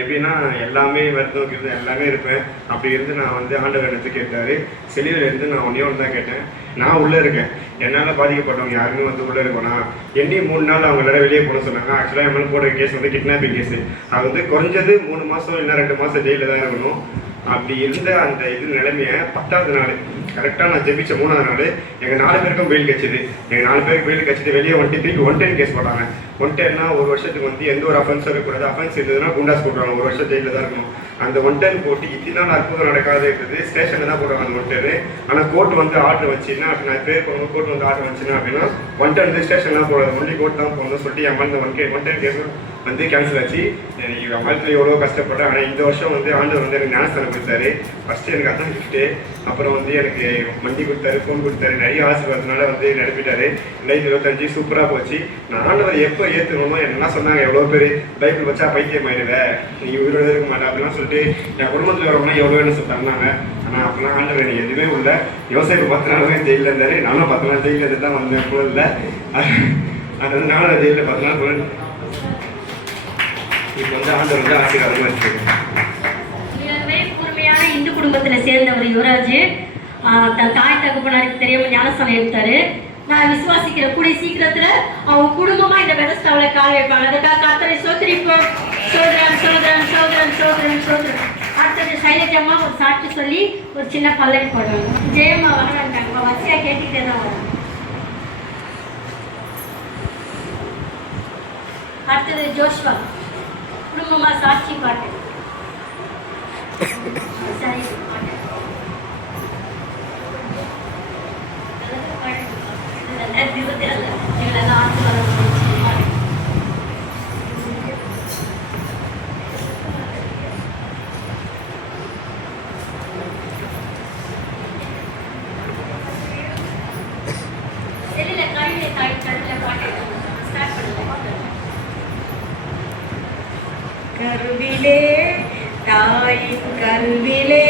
எப்படின்னா எல்லாமே வருத்தம் வைக்கிறது எல்லாமே இருப்பேன். அப்படி இருந்து நான் வந்து ஆண்டவர் எடுத்து கேட்டார். செலிவில் இருந்து நான் ஒன்று தான் கேட்டேன். நான் உள்ளே இருக்கேன். என்னால் பாதிக்கப்பட்டவங்க யாருமே வந்து உள்ளே இருக்கோனா என்னையும் 3 நாள் அவங்க எல்லாரும் வெளியே போன சொன்னாங்க. ஆக்சுவலாக என் மேலே போடுற கேஸ் வந்து கிட்னாப்பிங் கேஸு. அது வந்து குறைஞ்சது 3 மாதம் இல்லை 2 மாதம் ஜெயிலில் தான் இருக்கணும். அப்படி இருந்த அந்த இது நிலைமையை 10வது நாள் கரெக்டாக நான் ஜெபிச்ச 3ஆவது நாள் எங்கள் 4 பேருக்கும் பெயில் கிடச்சிது. எங்கள் 4 பேருக்கு பெயில் கிடச்சிட்டு வெளியே வந்துட்டு திருப்பி 110 கேஸ் போட்டாங்க. 110னா 1 வருஷத்துக்கு வந்து எந்த ஒரு அஃபென்ஸும் இருக்கக்கூடாது. அஃபென்ஸ் இருந்ததுன்னா குண்டாஸ் போட்டுருவாங்க, 1 வருஷம் ஜெயிலில் தான் இருக்கணும். அந்த 110 போட்டு இத்தனை நாள் அற்புதம் நடக்காது இருக்குது. ஸ்டேஷனில் தான் போடுவாங்க அந்த 110. ஆனால் கோர்ட் வந்து ஆர்டர் வச்சுன்னா அப்படி நான் பேர் போகணும், கோர்ட் வந்து ஆர்டர் வச்சுன்னா அப்படின்னா 110 ஸ்டேஷன்லாம் போடாது, ஒன்லி கோர்ட் தான் போகணும்னு சொல்லிட்டு என் மாதிரி 110 கேஸும் வந்து கேன்சல் ஆச்சு. என் வாழ்க்கையில் எவ்வளோ கஷ்டப்பட்டேன். ஆனால் இந்த வருஷம் வந்து ஆண்டவர் வந்து எனக்கு ஞானஸ்தானம் கொடுத்தாரு. ஃபஸ்ட்டு எனக்கு அதான் கிஃப்ட்டு. அப்புறம் வந்து எனக்கு வண்டி கொடுத்தாரு, ஃபோன் கொடுத்தாரு, நிறைய ஆசீர்வாதத்தினால வந்து நிரப்பிட்டாரு. 2025 சூப்பராக போச்சு. நான் ஆண்டவர் எப்போ ஏற்றுக்கணுமோ என்ன சொன்னாங்க, எவ்வளோ பேர் பைபிள் வச்சா பைத்தியம் ஆயிடுவேன், நீ உயிரோட இருக்க மாட்டேன் அப்படிலாம் சொல்லிட்டு என் குடும்பத்தில் வரவங்கன்னா எவ்வளோ வேணும் சொன்னாங்க. ஆனால் அப்போலாம் ஆண்டவர் எனக்கு எதுவுமே இல்லை. யோசேப்பு 10 நாள் ஜெயிலில் இருந்தார், நானும் 10 நாள் ஜெயிலில் இருந்து தான் வந்தேன். கூட இல்லை அது வந்து நானும் ஜெயிலில் 10 நாள் கூட இப்போ வந்து ஆண்டவர் வந்து ஆசீர்வாதமாக வச்சுருக்கேன். கூர்மையான இந்து குடும்பத்தில் சேர்ந்தவர் யுவராஜ். தன் தாய் தகப்பனாருக்கு தெரியாம ஞானஸ்தானம் எடுத்தாரு. நான் விசுவாசிக்கிற கூடிய சீக்கிரத்துல அவங்க குடும்பமா இந்த பெதஸ்தாவில் கால் வைப்பாங்க. அதுக்காக கர்த்தரை சோதரிப்போம். சோதரன் சோதரன் சோதரன் சோதரன் சோதரன். அடுத்தது சைலஜம்மா ஒரு சாட்சி சொல்லி ஒரு சின்ன பல்லவி போடுவாங்க. ஜெயம்மா வராங்க, வரிசையா கேட்டுக்கிட்டே தான் வரும். அடுத்தது ஜோஷ்வா குடும்பமா சாட்சி பாட்டு. சரி பாட்டு செல்லில கழுவில தாய் கழுவில பாட்டு ஸ்டார்ட் பண்ணுங்க. கருவிலே தாயின் கருவிலே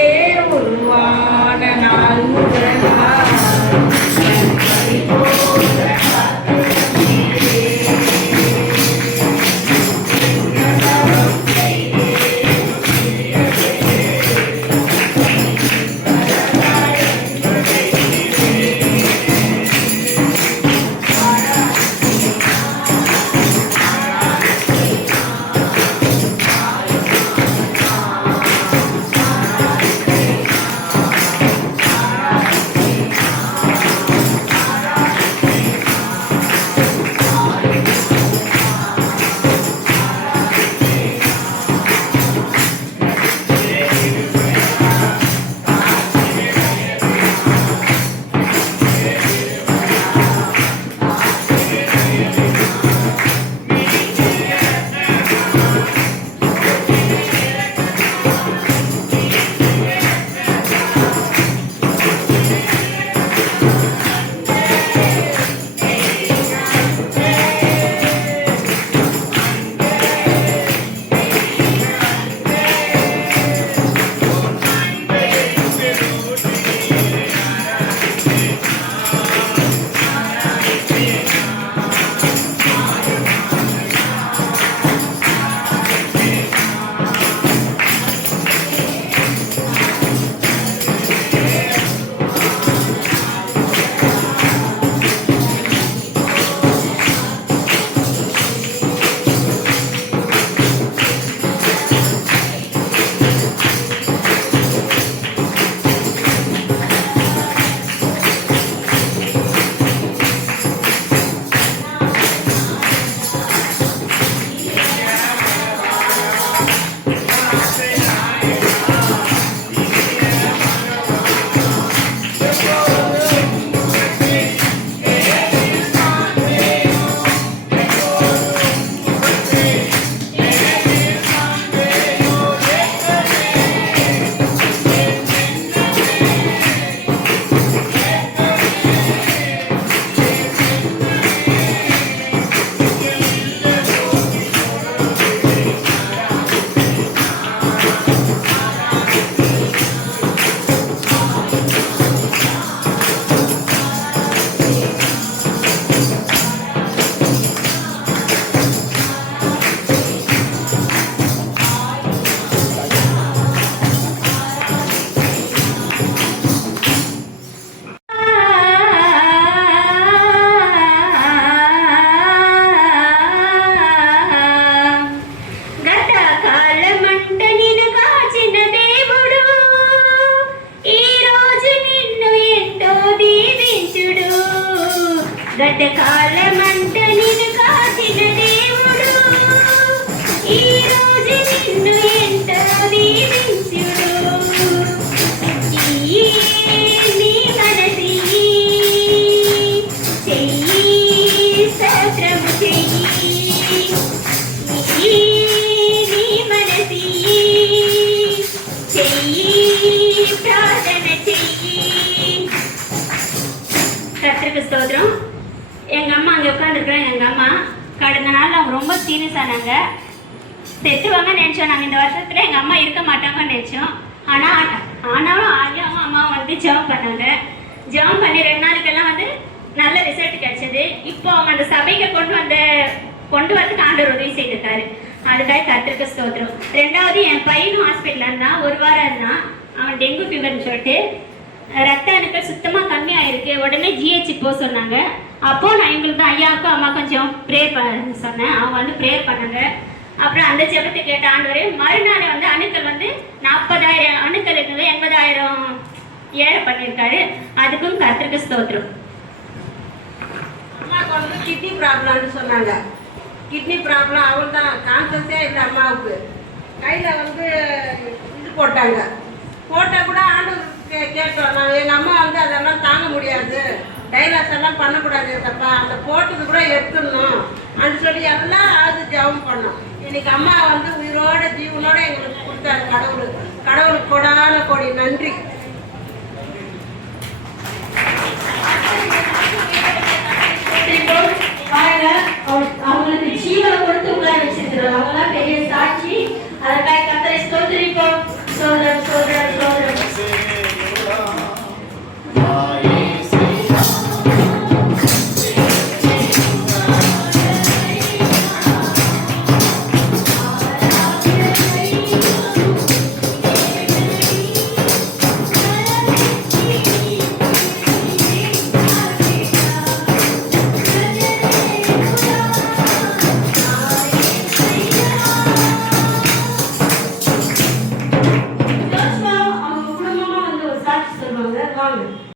ஸ்தோத்திரம். எங்கள் அம்மா அங்கே உட்காந்துருக்குறேன். எங்கள் அம்மா கடந்த நாள் அவங்க ரொம்ப சீரியஸ் ஆனாங்க. செத்துவாங்கன்னு நினச்சோம். நாங்கள் இந்த வருஷத்தில் எங்கள் அம்மா இருக்க மாட்டாங்கன்னு நினச்சோம். ஆனாலும் ஆகியாவும் அம்மா வந்து ஜெபம் பண்ணாங்க. ஜெபம் பண்ணி 2 நாளுக்கெல்லாம் வந்து நல்ல ரிசல்ட் கிடைச்சது. இப்போ அவங்க அந்த சபைக்கு கொண்டு வரதுக்கு ஆண்டவர் உதவி செய்திருக்காரு. அதுக்காக கர்த்தருக்கு ஸ்தோத்திரம். 2வது என் பையனும் ஹாஸ்பிட்டலில் இருந்தான். 1 வாரம் இருந்தான். அவன் டெங்கு ஃபீவர்னு சொல்லிட்டு ரத்த அணுக்கள் சுத்தமாக கம்மியாயிருக்கு. உடனே ஜிஹெச் போக சொன்னாங்க. அப்போது நான் எங்களுக்கு ஐயாவுக்கும் அம்மா கொஞ்சம் ப்ரேயர் பண்ண சொன்னேன். அவங்க வந்து ப்ரேயர் பண்ணாங்க. அப்புறம் அந்த ஜெபத்தை கேட்ட ஆண்டவர் மறுநாள் வந்து அணுக்கள் வந்து 40,000 அணுக்கள் இருக்குது 80,000 ஏற பண்ணியிருக்காரு. அதுக்கும் கர்த்தருக்கு ஸ்தோத்திரம். அம்மாவுக்கு வந்து கிட்னி ப்ராப்ளம்னு சொன்னாங்க. கிட்னி ப்ராப்ளம் அவள் தான் கான்சன்ஸே இல்லை அம்மாவுக்கு. கையில் வந்து இது போட்டாங்க. போட்டால் கூட ஆண்டவர் கேட்டோம். நான் எங்கள் அம்மா வந்து அதெல்லாம் தாங்க முடியாது, டைலாஸ் எல்லாம் பண்ணக்கூடாது தப்பா, அந்த போட்டது கூட எடுத்துடணும் அப்படின்னு சொல்லி எல்லாம் அது ஜெபம் பண்ணோம். இன்னைக்கு அம்மா வந்து உயிரோட ஜீவனோட எங்களுக்கு கொடுத்தாரு கடவுளுக்கு கொடான கோடி நன்றி. அவங்களுக்கு ஜீவனை கொடுத்து உட்கார வச்சிருக்கிறோம். அவங்களாம் பெரிய சாட்சி. அதற்காக கர்த்தரை ஸ்தோத்திரிப்போம். சோதரம்